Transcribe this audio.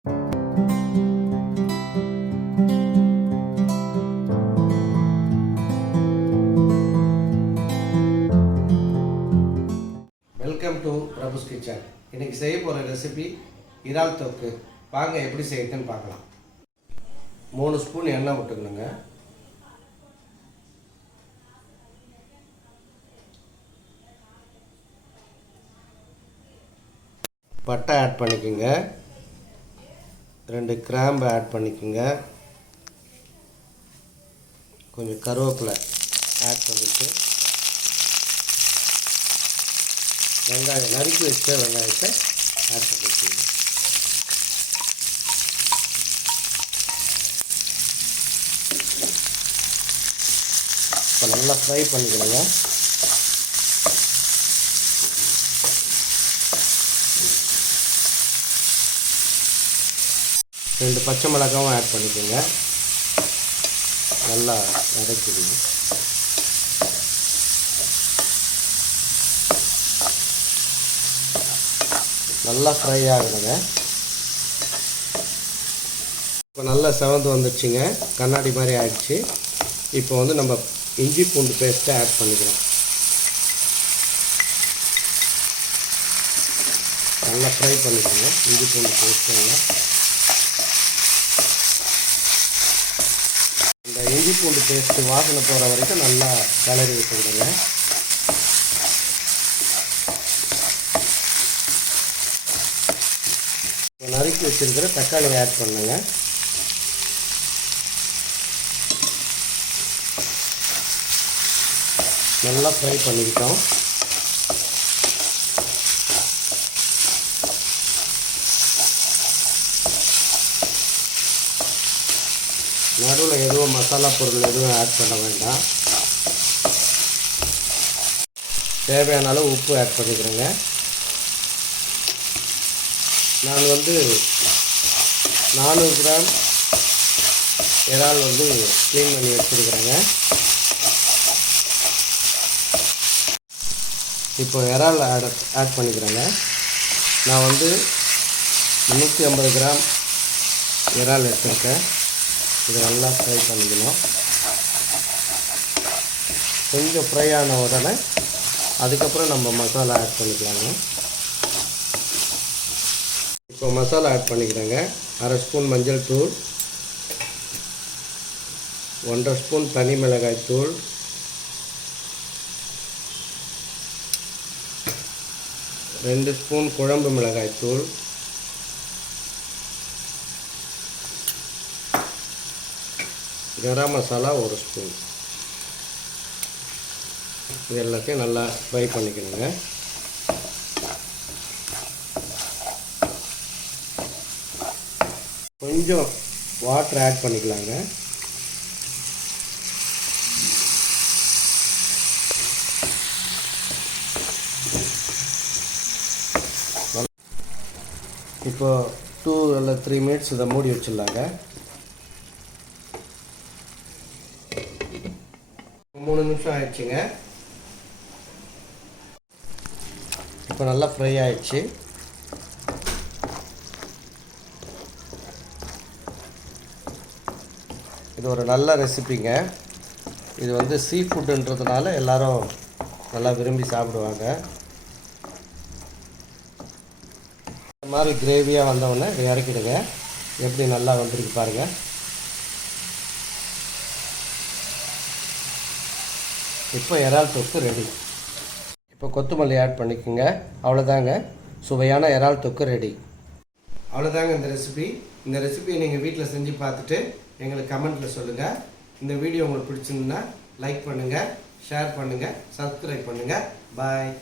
Welcome to Prabhu's kitchen. இன்றைக்கி செய்ய போகிற ரெசிபி இறால் தொக்கு. வாங்க எப்படி செய்யுதுன்னு பார்க்கலாம். 3 ஸ்பூன் எண்ணெய் விட்டுக்கணுங்க. பட்டை ஆட் பண்ணிக்கோங்க. 2 கிராம்பு ஆட் பண்ணிக்கோங்க. கொஞ்சம் கருவேப்பிலை ஆட் பண்ணிவிட்டு வெங்காயம் நறுக்கி வச்ச வெங்காயத்தை ஆட் பண்ணிக்கோங்க. இப்போ நல்லா ஃப்ரை பண்ணிக்கணுங்க. ரெண்டு பச்சை மிளகாவும் ஆட் பண்ணிக்கோங்க. நல்லா வதக்கிடுங்க. நல்லா ஃப்ரை ஆகணுங்க. இப்போ நல்லா செவந்து வந்துடுச்சுங்க. கண்ணாடி மாதிரி ஆயிடுச்சு. இப்போ வந்து நம்ம இஞ்சி பூண்டு பேஸ்ட்டை ஆட் பண்ணிக்கிறோம். நல்லா ஃப்ரை பண்ணிக்கோங்க. இஞ்சி பூண்டு பேஸ்ட் எல்லாம் இந்த இஞ்சி பூண்டு பேஸ்ட்டு வாசனை போகிற வரைக்கும் நல்லா கிளறி விட்டுக்கிடுங்க. நறுக்கி வச்சுருக்கிற தக்காளி ஆட் பண்ணுங்க. நல்லா ஃப்ரை பண்ணிக்கிட்டோம். நடுவில் எதுவும் மசாலா பொருள் எதுவும் ஆட் பண்ண வேண்டாம். தேவையான அளவு உப்பு ஆட் பண்ணிக்கிறேங்க. நான் வந்து 400 கிராம் இறால் வந்து க்ளீன் பண்ணி வச்சுருக்கிறேங்க. இப்போ இறால் ஆட் பண்ணிக்கிறேங்க. நான் வந்து 350 கிராம் இறால் எடுத்துருக்கேன். இதை நல்லா ஃப்ரை பண்ணிக்கணும். கொஞ்சம் ஃப்ரை ஆன உடனே அதுக்கப்புறம் நம்ம மசாலா ஆட் பண்ணிக்கலாங்க. இப்போ மசாலா ஆட் பண்ணிக்கிறேங்க. 1/2 ஸ்பூன் மஞ்சள் தூள், 1/2 ஸ்பூன் தனி மிளகாய் தூள், 2 ஸ்பூன் குழம்பு மிளகாய் தூள், கரம் மசாலா 1 ஸ்பூன். இது எல்லாத்தையும் நல்லா ஃப்ரை பண்ணிக்கணுங்க. கொஞ்சம் வாட்டர் ஆட் பண்ணிக்கலாங்க. இப்போ 2 இல்லை 3 மினிட்ஸ் இதை மூடி வச்சிடலாங்க. 3 நிமிஷம் ஆயிடுச்சுங்க. இப்போ நல்லா ஃப்ரை ஆயிடுச்சு. இது ஒரு நல்ல ரெசிபிங்க. இது வந்து சீ ஃபுட்டுன்றதுனால எல்லோரும் நல்லா விரும்பி சாப்பிடுவாங்க. இந்த மாதிரி கிரேவியாக வந்தவுடனே இதை இறக்கிடுங்க. எப்படி நல்லா வந்திருக்கு பாருங்கள். இப்போ இறால் தொக்கு ரெடி. இப்போ கொத்தமல்லி ஆட் பண்ணிக்கோங்க. அவ்வளோதாங்க, சுவையான இறால் தொக்கு ரெடி. அவ்வளோதாங்க இந்த ரெசிபி. இந்த ரெசிபியை நீங்கள் வீட்டில் செஞ்சு பார்த்துட்டு எங்களுக்கு கமெண்ட்டில் சொல்லுங்கள். இந்த வீடியோ உங்களுக்கு பிடிச்சிருந்தா லைக் பண்ணுங்கள், ஷேர் பண்ணுங்கள், சப்ஸ்கிரைப் பண்ணுங்கள். பாய்.